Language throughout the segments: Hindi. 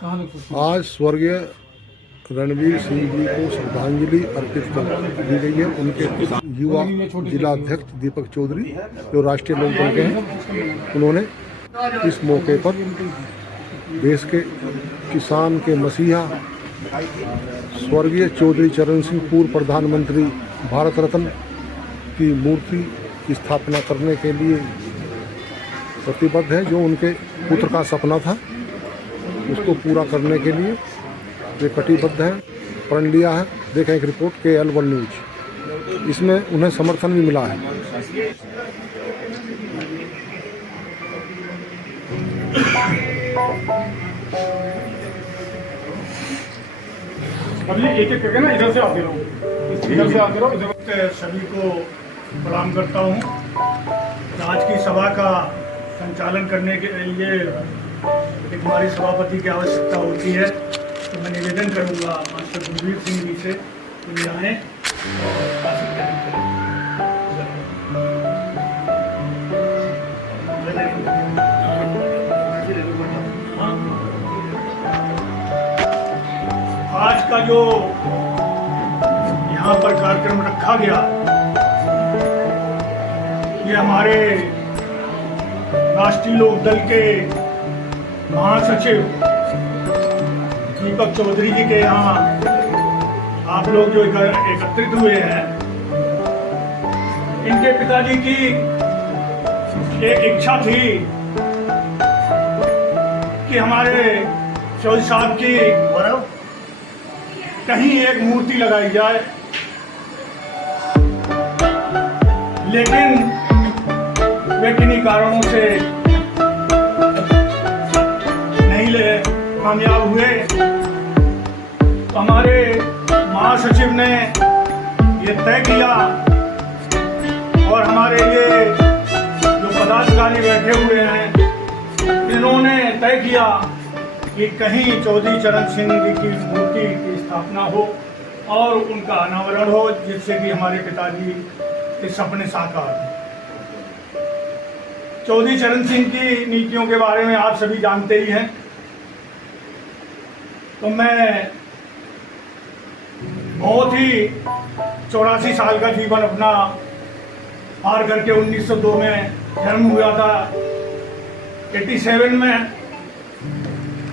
आज स्वर्गीय रणवीर सिंह जी को श्रद्धांजलि अर्पित दी गई है। उनके युवा जिलाध्यक्ष दीपक चौधरी जो राष्ट्रीय लोकदल के हैं, उन्होंने इस मौके पर देश के किसान के मसीहा स्वर्गीय चौधरी चरण सिंह पूर्व प्रधानमंत्री भारत रत्न की मूर्ति की स्थापना करने के लिए प्रतिबद्ध है। जो उनके पुत्र का सपना था, उसको पूरा करने के लिए वे कटिबद्ध है, प्रण लिया है। देखें एक रिपोर्ट KL1 न्यूज, इसमें उन्हें समर्थन भी मिला है। अभी एक एक करके ना इधर से आते रहो, इधर से आते रहो। इधर सभी को प्रणाम करता हूँ। आज की सभा का संचालन करने के लिए एक हमारी सभापति की आवश्यकता होती है, तो मैं निवेदन करूंगा मास्टर गुरवीर सिंह जी से कि आएँ और आशीर्वाद करें। आज का जो यहाँ पर कार्यक्रम रखा गया, ये हमारे राष्ट्रीय लोकदल के महासचिव दीपक चौधरी जी के यहाँ आप लोग जो एकत्रित हुए हैं, इनके पिताजी की एक इच्छा थी कि हमारे चौधरी साहब की कहीं एक मूर्ति लगाई जाए, लेकिन वे किन्हीं कारणों से कामयाब हुए। तो हमारे महासचिव ने ये तय किया और हमारे ये जो पदाधिकारी बैठे हुए हैं, इन्होंने तय किया कि कहीं चौधरी चरण सिंह जी की मूर्ति की स्थापना हो और उनका अनावरण हो, जिससे कि हमारे पिताजी के सपने साकार हो। चौधरी चरण सिंह की नीतियों के बारे में आप सभी जानते ही हैं, तो मैं बहुत ही 84 साल का जीवन अपना पार करके 1902 में जन्म हुआ था। 87 में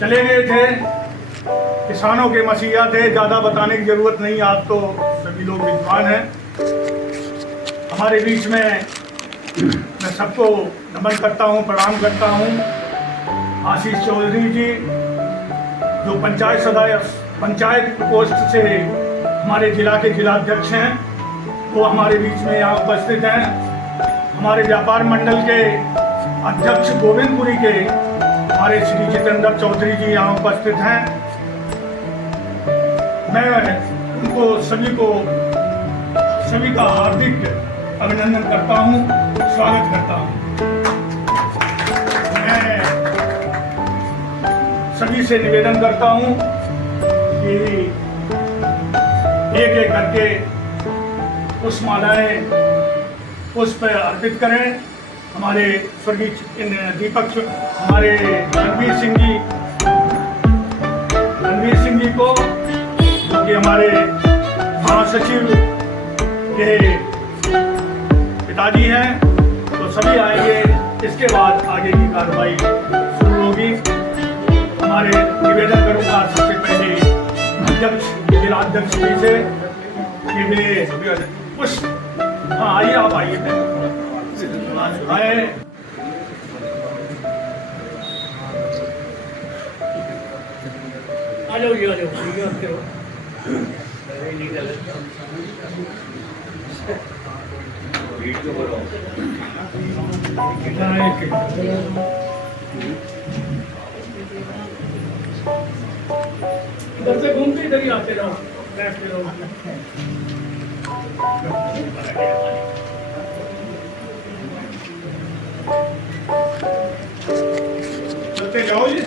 चले गए थे। किसानों के मसीहा थे, ज़्यादा बताने की ज़रूरत नहीं, आप तो सभी लोग विद्वान हैं। हमारे बीच में मैं सबको नमन करता हूँ, प्रणाम करता हूँ। आशीष चौधरी जी जो पंचायत पोस्ट से हमारे जिला के जिलाध्यक्ष हैं, वो हमारे बीच में यहाँ उपस्थित हैं। हमारे व्यापार मंडल के अध्यक्ष गोविंदपुरी के हमारे श्री जितेंद्र चौधरी जी यहाँ उपस्थित हैं। मैं उनको सभी का हार्दिक अभिनंदन करता हूँ, स्वागत करता हूँ। सभी से निवेदन करता हूं कि एक एक करके पुष्पमालाएं पुष्प अर्पित करें। हमारे स्वर्गीय दीपक हमारे रणवीर सिंह जी को, जो कि हमारे महासचिव के पिताजी हैं, तो सभी आएंगे। इसके बाद आगे की कार्रवाई शुरू होगी। हमारे निवेदन करूंगा सबसे पहले जिलाध्यक्ष जी से कि वे पुष्प, हाँ आइए, आप आइए, आए। आ जाओ, इधर से घूमते इधर ही आते रहो, बैठते रहो। चलते जाओ जी।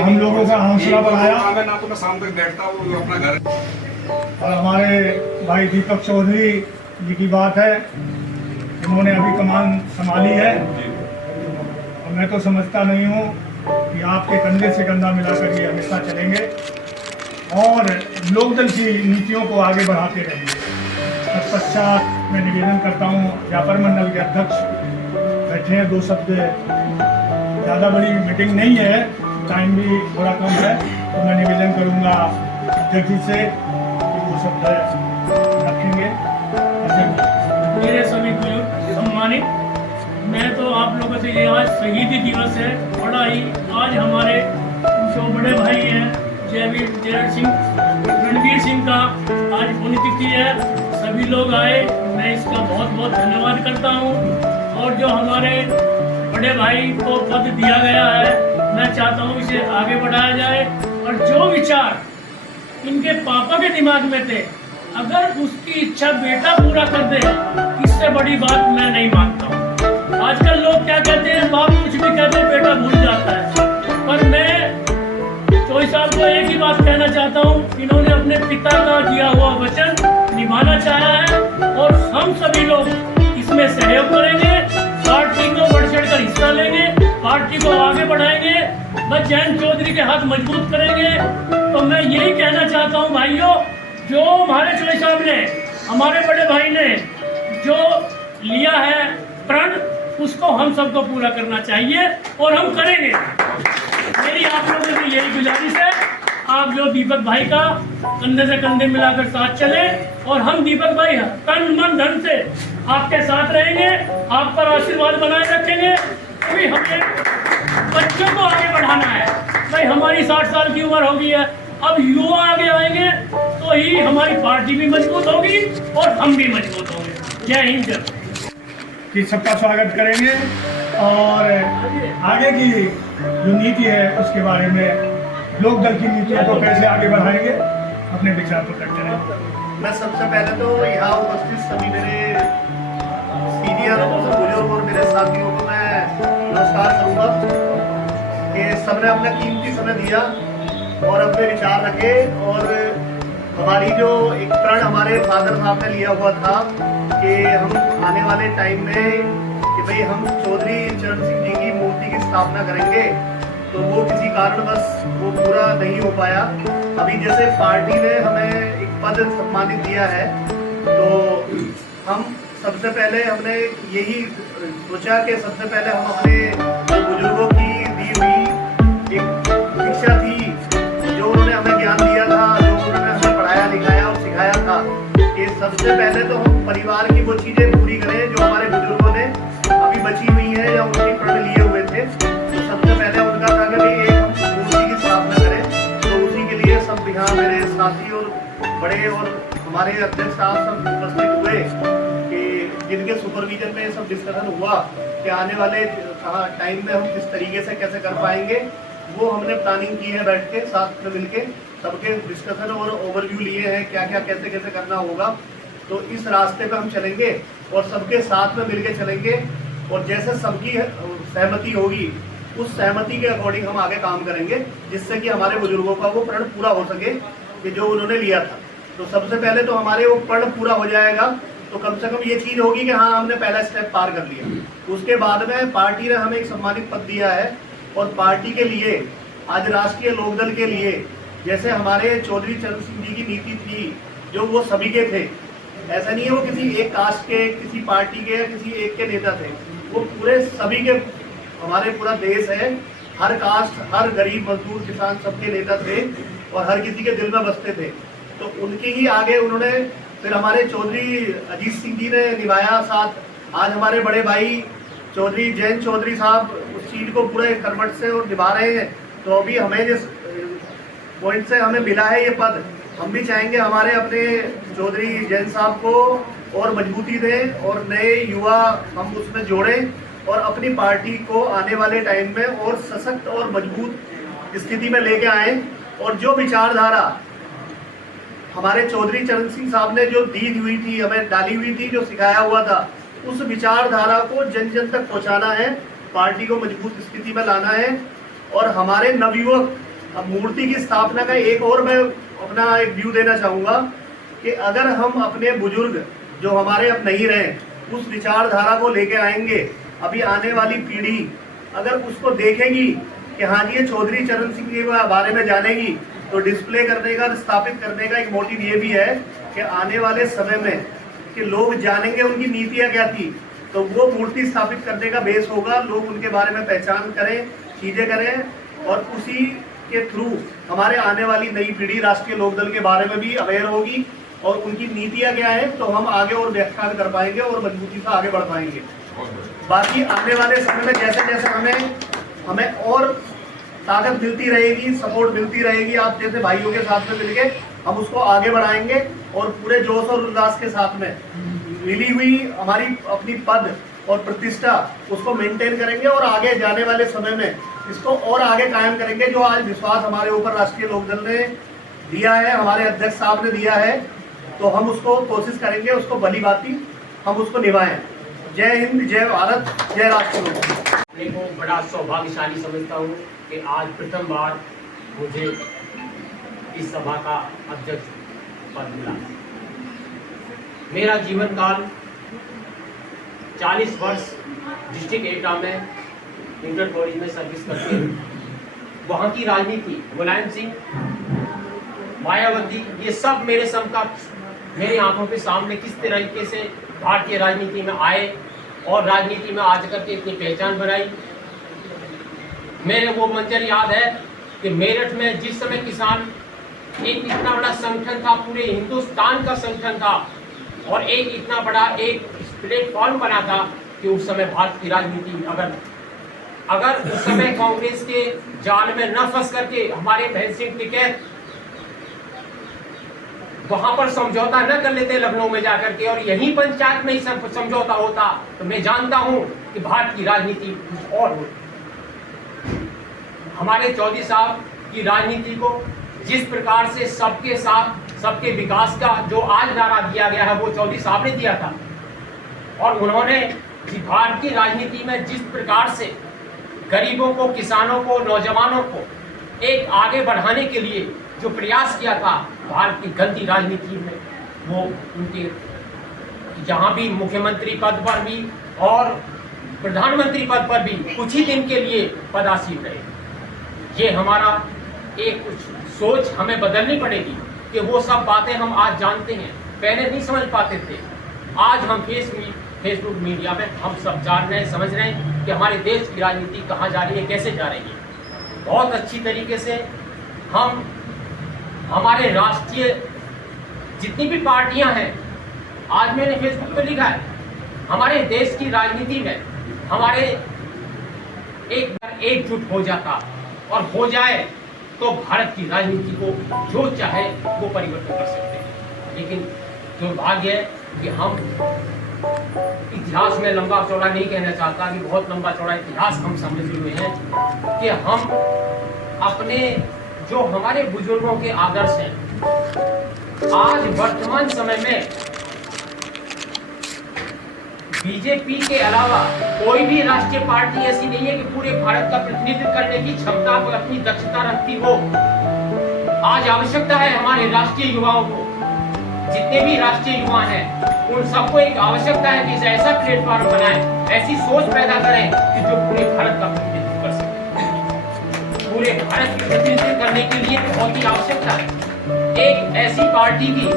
हम लोगों का हौसला बढ़ाया ना तो मैं शाम तक बैठता हूँ अपना घर। और हमारे भाई दीपक चौधरी जी की बात है, इन्होंने अभी कमान संभाली है और मैं तो समझता नहीं हूँ कि आपके कंधे से कंधा मिलाकर ये हमेशा चलेंगे और लोकदल की नीतियों को आगे बढ़ाते रहेंगे। तत्पश्चात मैं निवेदन करता हूँ, व्यापार मंडल के अध्यक्ष बैठे हैं, 2 शब्द, ज़्यादा बड़ी मीटिंग नहीं है, टाइम भी थोड़ा कम है, तो मैं निवेदन करूँगा अध्यक्ष जी से कि 2 शब्द रखेंगे। मेरे सभी बुजुर्ग सम्मानित, मैं तो आप लोगों से ये आज शहीदी दिवस है, बड़ा ही आज हमारे जो बड़े भाई हैं जयवीर सिंह रणवीर सिंह का आज पुण्यतिथि है, सभी लोग आए, मैं इसका बहुत बहुत धन्यवाद करता हूँ। और जो हमारे बड़े भाई को पद दिया गया है, मैं चाहता हूँ इसे आगे बढ़ाया जाए और जो विचार इनके पापा के दिमाग में थे, अगर उसकी इच्छा बेटा पूरा कर दे, इससे बड़ी बात मैं नहीं मानता हूँ। आजकल लोग क्या कहते हैं, बाप कुछ भी कहते हैं बेटा भूल जाता है, पर मैं चौधरी साहब को एक ही बात कहना चाहता हूँ, इन्होंने अपने पिता का दिया हुआ वचन निभाना चाहा है और हम सभी लोग इसमें सहयोग करेंगे, पार्टी को बढ़ चढ़ कर हिस्सा लेंगे, पार्टी को आगे बढ़ाएंगे, बस जयंत चौधरी के हाथ मजबूत करेंगे। तो मैं यही कहना चाहता हूँ भाइयों, जो हमारे चौधरी साहब ने, हमारे बड़े भाई ने जो लिया है प्रण, उसको हम सबको पूरा करना चाहिए और हम करेंगे। मेरी आप लोगों से यही गुजारिश है, आप जो दीपक भाई का कंधे से कंधे मिलाकर साथ चले और हम दीपक भाई तन मन धन से आपके साथ रहेंगे, आप पर आशीर्वाद बनाए रखेंगे। अभी हमें बच्चों को आगे बढ़ाना है भाई, हमारी 60 साल की उम्र हो गई है, अब युवा आगे आएंगे तो ही हमारी पार्टी भी मजबूत होगी और हम भी मजबूत होंगे। जय हिंद, जय कि सबका स्वागत करेंगे और आगे की जो नीति है उसके बारे में, लोकदल की नीतियों को कैसे आगे बढ़ाएंगे, अपने विचार को व्यक्त करेंगे। मैं सबसे पहले तो यहाँ उपस्थित सभी मेरे सीनियर बुजुर्ग और मेरे साथियों को मैं नमस्कार करूँगा कि सबने अपना कीमती समय दिया और अपने विचार रखे और हमारी जो एक प्रण हमारे फादर साहब ने लिया हुआ था कि हम आने वाले टाइम में कि भाई हम चौधरी चरण सिंह जी की मूर्ति की स्थापना करेंगे, तो वो किसी कारणवश वो पूरा नहीं हो पाया। अभी जैसे पार्टी ने हमें एक पद सम्मानित दिया है, तो हम सबसे पहले हमने यही सोचा कि सबसे पहले हम अपने बुजुर्गों की दी हुई एक शिक्षा थी, जो उन्होंने हमें ज्ञान दिया था, जो उन्होंने हमें पढ़ाया लिखाया और सिखाया था, कि सबसे पहले तो हम परिवार की वो चीज़ें पूरी करें जो हमारे बुजुर्गों ने अभी बची हुई है या उनकी प्रण लिए हुए थे। तो सबसे पहले उनका था कि भाई एक हम मूर्ति की स्थापना करें, तो उसी के लिए सब यहाँ मेरे साथी और बड़े और हमारे अध्यक्ष साहब सब उपस्थित हुए कि जिनके सुपरविजन में सब डिस्कशन हुआ कि आने वाले टाइम में हम किस तरीके से कैसे कर पाएंगे, वो हमने प्लानिंग की है, बैठ के साथ में मिलके सबके डिस्कशन और ओवरव्यू लिए हैं क्या क्या कैसे कैसे करना होगा। तो इस रास्ते पे हम चलेंगे और सबके साथ में मिलके चलेंगे और जैसे सबकी सहमति होगी उस सहमति के अकॉर्डिंग हम आगे काम करेंगे, जिससे कि हमारे बुजुर्गों का वो प्रण पूरा हो सके कि जो उन्होंने लिया था। तो सबसे पहले तो हमारे वो प्रण पूरा हो जाएगा, तो कम से कम ये चीज होगी कि हाँ, हमने पहला स्टेप पार कर लिया। उसके बाद में पार्टी ने हमें एक सम्मानित पद दिया है, और पार्टी के लिए आज राष्ट्रीय लोकदल के लिए जैसे हमारे चौधरी चरण सिंह जी की नीति थी, जो वो सभी के थे, ऐसा नहीं है वो किसी एक कास्ट के, किसी पार्टी के या किसी एक के नेता थे, वो पूरे सभी के, हमारे पूरा देश है, हर कास्ट, हर गरीब मजदूर किसान सबके नेता थे और हर किसी के दिल में बसते थे। तो उनके ही आगे उन्होंने फिर हमारे चौधरी अजीत सिंह जी ने निभाया साथ। आज हमारे बड़े भाई चौधरी जैन चौधरी साहब उस चीज को पूरे कर्मठ से और निभा रहे हैं। तो अभी हमें जिस पॉइंट से हमें मिला है ये पद, हम भी चाहेंगे हमारे अपने चौधरी जैन साहब को और मजबूती दें और नए युवा हम उसमें जोड़ें और अपनी पार्टी को आने वाले टाइम में और सशक्त और मजबूत स्थिति में लेके आएं। और जो विचारधारा हमारे चौधरी चरण सिंह साहब ने जो दी हुई थी, हमें डाली हुई थी, जो सिखाया हुआ था, उस विचारधारा को जन जन तक पहुंचाना है, पार्टी को मजबूत स्थिति में लाना है। और हमारे नवयुवक, अब मूर्ति की स्थापना का एक और मैं अपना एक व्यू देना चाहूँगा कि अगर हम अपने बुजुर्ग जो हमारे अब नहीं रहे, उस विचारधारा को लेके आएंगे, अभी आने वाली पीढ़ी अगर उसको देखेगी कि हाँ जी ये चौधरी चरण सिंह के बारे में जानेगी, तो डिस्प्ले करने का, स्थापित करने का एक मोटिव ये भी है कि आने वाले समय में कि लोग जानेंगे उनकी नीतियाँ क्या थी, तो वो मूर्ति स्थापित करने का बेस होगा। लोग उनके बारे में पहचान करें, चीज़ें करें, और उसी के थ्रू हमारे आने वाली नई पीढ़ी राष्ट्रीय लोकदल के बारे में भी अवेयर होगी और उनकी नीतियाँ क्या है, तो हम आगे और व्याख्यान कर पाएंगे और मजबूती से आगे बढ़ पाएंगे। बाकी आने वाले समय में जैसे जैसे हमें और ताकत मिलती रहेगी, सपोर्ट मिलती रहेगी, आप जैसे भाइयों के साथ में मिलके हम उसको आगे बढ़ाएंगे और पूरे जोश और उल्लास के साथ में मिली हुई हमारी अपनी पद और प्रतिष्ठा उसको मेंटेन करेंगे और आगे जाने वाले समय में इसको और आगे कायम करेंगे। जो आज विश्वास हमारे ऊपर राष्ट्रीय लोकदल ने दिया है, हमारे अध्यक्ष साहब ने दिया है, तो हम उसको कोशिश करेंगे, उसको भली भांति हम उसको निभाएं। जय हिंद, जय भारत, जय राष्ट्रीय लोकदल। अपने को बड़ा सौभाग्यशाली समझता हूँ कि आज प्रथम बार मुझे इस सभा का अध्यक्ष पद मिला। मेरा जीवन काल 40 वर्ष डिस्ट्रिक्ट एटा में इंटर कॉलेज में सर्विस करके वहाँ की राजनीति, मुलायम सिंह, मायावती, ये सब मेरे समकक्ष मेरी आंखों के सामने किस तरीके से भारतीय राजनीति में आए और राजनीति में आज करके इतनी पहचान बनाई। मेरे वो मंजर याद है कि मेरठ में जिस समय किसान एक इतना बड़ा संगठन था, पूरे हिंदुस्तान का संगठन था और एक इतना बड़ा एक प्लेटफॉर्म बना था कि उस समय भारत की राजनीति अगर उस समय कांग्रेस के जाल में न फंस करके हमारे बहन सिंह टिकैत वहां पर समझौता न कर लेते लखनऊ में जाकर के और यहीं पंचायत में ही सब समझौता होता, तो मैं जानता हूं कि भारत की राजनीति और होती। हमारे चौधरी साहब की राजनीति को जिस प्रकार से सबके साथ सबके विकास का जो आज नारा दिया गया है, वो चौधरी साहब ने दिया था। और उन्होंने भारत की राजनीति में जिस प्रकार से गरीबों को, किसानों को, नौजवानों को एक आगे बढ़ाने के लिए जो प्रयास किया था भारत की गंदी राजनीति में, वो उनके जहाँ भी मुख्यमंत्री पद पर भी और प्रधानमंत्री पद पर भी कुछ ही दिन के लिए पदासीन रहे। ये हमारा एक सोच हमें बदलनी पड़ेगी कि वो सब बातें हम आज जानते हैं, पहले नहीं समझ पाते थे। आज हम फेसबुक मीडिया में हम सब जान रहे हैं, समझ रहे हैं कि हमारे देश की राजनीति कहाँ जा रही है, कैसे जा रही है। बहुत अच्छी तरीके से हम हमारे राष्ट्रीय जितनी भी पार्टियां हैं, आज मैंने फेसबुक पे लिखा है, हमारे देश की राजनीति में हमारे एकजुट हो जाता और हो जाए तो भारत की राजनीति को जो चाहे वो परिवर्तन कर सकते हैं। लेकिन दुर्भाग्य है कि हम इतिहास में लंबा चौड़ा नहीं कहना चाहता कि बहुत लंबा चौड़ा इतिहास हम समझे हुए हैं कि हम अपने जो हमारे बुजुर्गों के आदर्श हैं, आज वर्तमान समय में बीजेपी के अलावा कोई भी राष्ट्रीय पार्टी ऐसी नहीं है कि पूरे भारत का प्रतिनिधित्व करने की क्षमता पर अपनी दक्षता रखती हो। आज आवश्यकता है हमारे राष्ट्रीय युवाओं को, जितने भी राष्ट्रीय युवा हैं उन सबको एक आवश्यकता है कि ऐसा प्लेटफॉर्म बनाएं, ऐसी सोच पैदा करें कि जो पूरे भारत का प्रतिनिधित्व कर सके। पूरे भारत का प्रतिनिधित्व करने के लिए बहुत ही आवश्यकता है एक ऐसी पार्टी की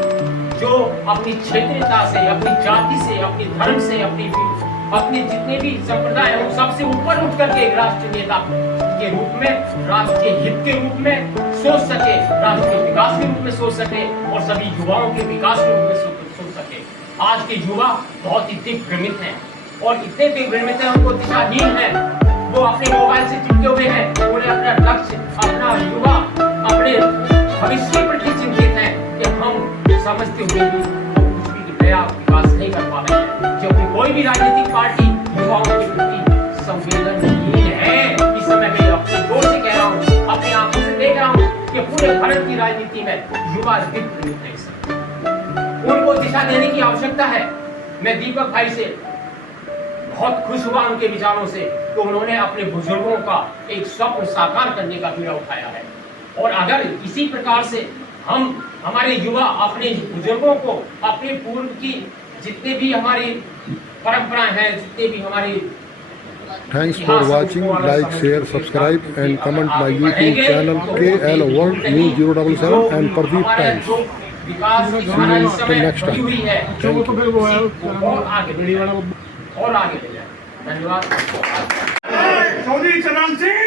जो अपनी क्षेत्रीयता से, अपनी जाति से, अपनी धर्म से, अपने जितने भी संप्रदाय हैं उन सबसे ऊपर उठ करके एक राष्ट्रीय नेता के रूप में, राष्ट्रीय हित के रूप में सोच सके, राष्ट्रीय विकास के रूप में सोच सके और सभी युवाओं के विकास के रूप में सोच सके। आज के युवा बहुत ही दिग्भ्रमित हैं और इतने दिग्भ्रमित हैं, उनको दिशाहीन है, वो अपने मोबाइल से चिपके हुए हैं, उन्हें अपना लक्ष्य, अपना युवा, अपने भविष्य के प्रति चिंतित हैं कि हम समझते हुए भी कुछ भी नया विकास नहीं कर पा रहे हैं, क्योंकि कोई भी राजनीतिक पार्टी युवाओं के प्रति संवेदनहीन है। इस समय मैं अपने जोर से कह रहा हूँ, अपनी आंखों से देख रहा हूँ कि पूरे भारत की राजनीति में युवा दिग्भ्रमित है। इस समय उनको दिशा देने की आवश्यकता है। मैं दीपक भाई से बहुत खुश हुआ उनके विचारों से कि उन्होंने अपने बुजुर्गों का एक स्वप्न साकार करने का बीड़ा उठाया है। और अगर इसी प्रकार से हम हमारे युवा अपने बुजुर्गों को, अपने पूर्व की जितने भी हमारी परंपराएं हैं, जितने भी हमारी Thanks for watching. Like, share, subscribe and comment my YouTube channel KL World News 077 and Pradeep Times. विकास की धारा इस समय बढ़ी हुई है, और आगे बढ़े जाए। धन्यवाद। चौधरी चरण सिंह